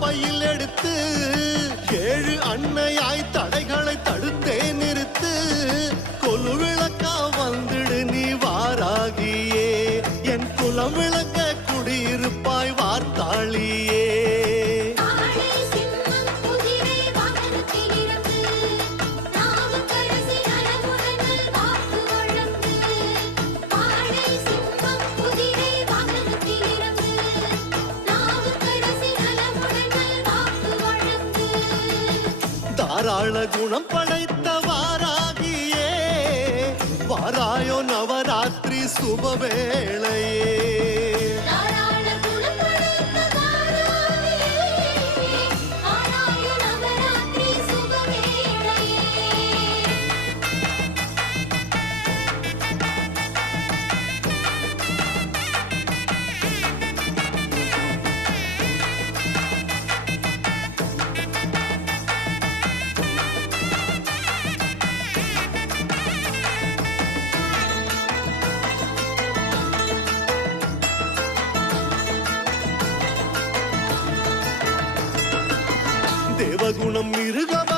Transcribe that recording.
பையில் எடுத்து 7 அன்னையாய் தடைகளை தடுத்தே நிறுத்து கொலு விளக்கா வந்துடு நீ வாராகியே என் குலம் விளக்க குடியிருப்பாய் வார்த்தாளியே தாராள குணம் படைத்த வாராகியே வாராயோ நவராத்திரி சுபவேளையே தேவகுணம் மிருகவ